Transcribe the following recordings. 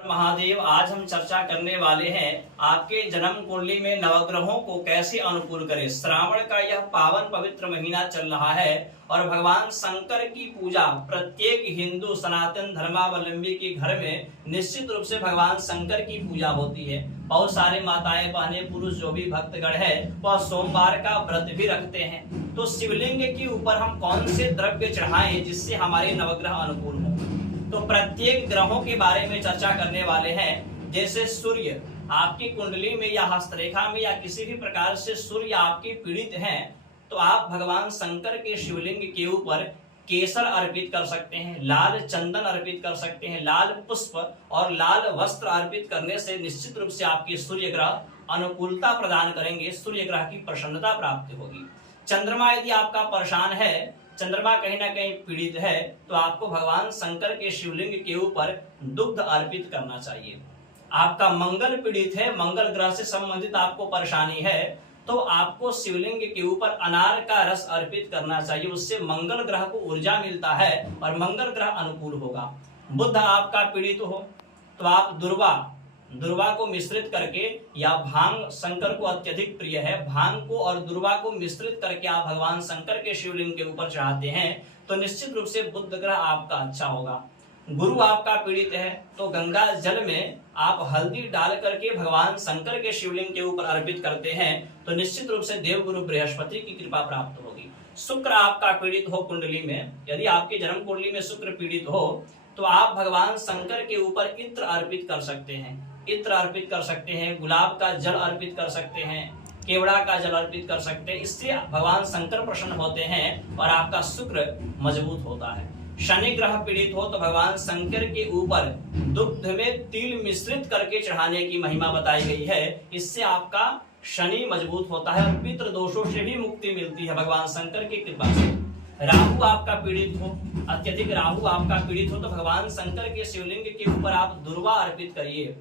महादेव, आज हम चर्चा करने वाले हैं आपके जन्म कुंडली में नवग्रहों को कैसे अनुकूल करें। श्रावण का यह पावन पवित्र महीना चल रहा है और भगवान शंकर की पूजा प्रत्येक हिंदू सनातन धर्मावलंबी के घर में निश्चित रूप से भगवान शंकर की पूजा होती है। बहुत सारे माताएं बहनें पुरुष जो भी भक्तगण है वह सोमवार का व्रत भी रखते हैं। तो शिवलिंग के ऊपर हम कौन से द्रव्य चढ़ाएं जिससे हमारे नवग्रह अनुकूल हो। तो प्रत्येक ग्रहों के बारे में चर्चा करने वाले हैं। जैसे सूर्य आपकी कुंडली में या हस्तरेखा में या किसी भी प्रकार से सूर्य आपके पीड़ित हैं, तो आप भगवान शंकर के शिवलिंग के ऊपर केसर अर्पित कर सकते हैं, लाल चंदन अर्पित कर सकते हैं, लाल पुष्प और लाल वस्त्र अर्पित करने से निश्चित रूप से आपके सूर्य ग्रह अनुकूलता प्रदान करेंगे, सूर्य ग्रह की प्रसन्नता प्राप्त होगी। चंद्रमा यदि आपका परेशान है, चंद्रमा कहीं ना कहीं पीड़ित है, तो आपको भगवान शंकर के शिवलिंग के ऊपर दुग्ध अर्पित करना चाहिए। आपका मंगल पीड़ित है, मंगल ग्रह से संबंधित आपको परेशानी है, तो आपको शिवलिंग के ऊपर अनार का रस अर्पित करना चाहिए। उससे मंगल ग्रह को ऊर्जा मिलता है और मंगल ग्रह अनुकूल होगा। बुध आपका पीड़ित हो तो आप दुर्वा को मिश्रित करके, या भांग शंकर को अत्यधिक प्रिय है, भांग को और दुर्वा को मिश्रित करके आप भगवान शंकर के शिवलिंग के ऊपर चढ़ाते हैं तो निश्चित रूप से बुध ग्रह आपका अच्छा होगा। गुरु आपका पीड़ित है तो गंगा जल में आप हल्दी डाल करके भगवान शंकर के शिवलिंग के ऊपर अर्पित करते हैं तो निश्चित रूप से देवगुरु बृहस्पति की कृपा प्राप्त होगी। शुक्र आपका पीड़ित हो कुंडली में, यदि आपके जन्म कुंडली में शुक्र पीड़ित हो तो आप भगवान शंकर के ऊपर इत्र अर्पित कर सकते हैं, इत्र अर्पित कर सकते हैं, गुलाब का जल अर्पित कर सकते हैं, केवड़ा का जल अर्पित कर सकते हैं। इससे भगवान शंकर प्रसन्न होते हैं और आपका शुक्र मजबूत होता है। शनि ग्रह पीड़ित हो तो भगवान शंकर के ऊपर दुग्ध में तिल मिश्रित करके चढ़ाने की महिमा बताई गई है। इससे आपका शनि मजबूत होता है और पितृ दोषों से भी मुक्ति मिलती है भगवान शंकर की कृपा से। राहु आपका पीड़ित हो, अत्यधिक राहु आपका पीड़ित हो तो भगवान शंकर के शिवलिंग के ऊपर आप दुर्वा अर्पित करिए,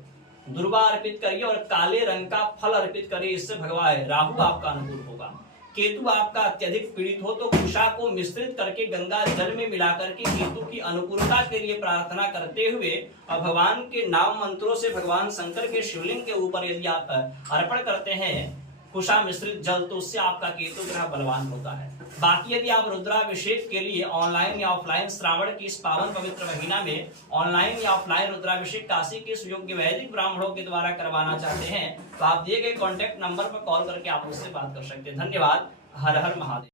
दुर्वा अर्पित करिए और काले रंग का फल अर्पित करिए। इससे भगवान राहु आपका अनुकूल होगा। केतु आपका अत्यधिक पीड़ित हो तो कुशा को मिश्रित करके गंगा जल में मिलाकर के केतु की अनुकूलता के लिए प्रार्थना करते हुए और भगवान के नाम मंत्रों से भगवान शंकर के शिवलिंग के ऊपर यदि आप अर्पण करते हैं कुशा मिश्रित जल, तो उससे आपका केतु ग्रह बलवान होता है। बाकी यदि आप रुद्राभिषेक के लिए ऑनलाइन या ऑफलाइन श्रावण की इस पावन पवित्र महीना में ऑनलाइन या ऑफलाइन रुद्राभिषेक काशी के सुयोग्य वैदिक ब्राह्मणों के द्वारा करवाना चाहते हैं तो आप दिए गए कॉन्टैक्ट नंबर पर कॉल करके आप उससे बात कर सकते हैं। धन्यवाद। हर हर महादेव।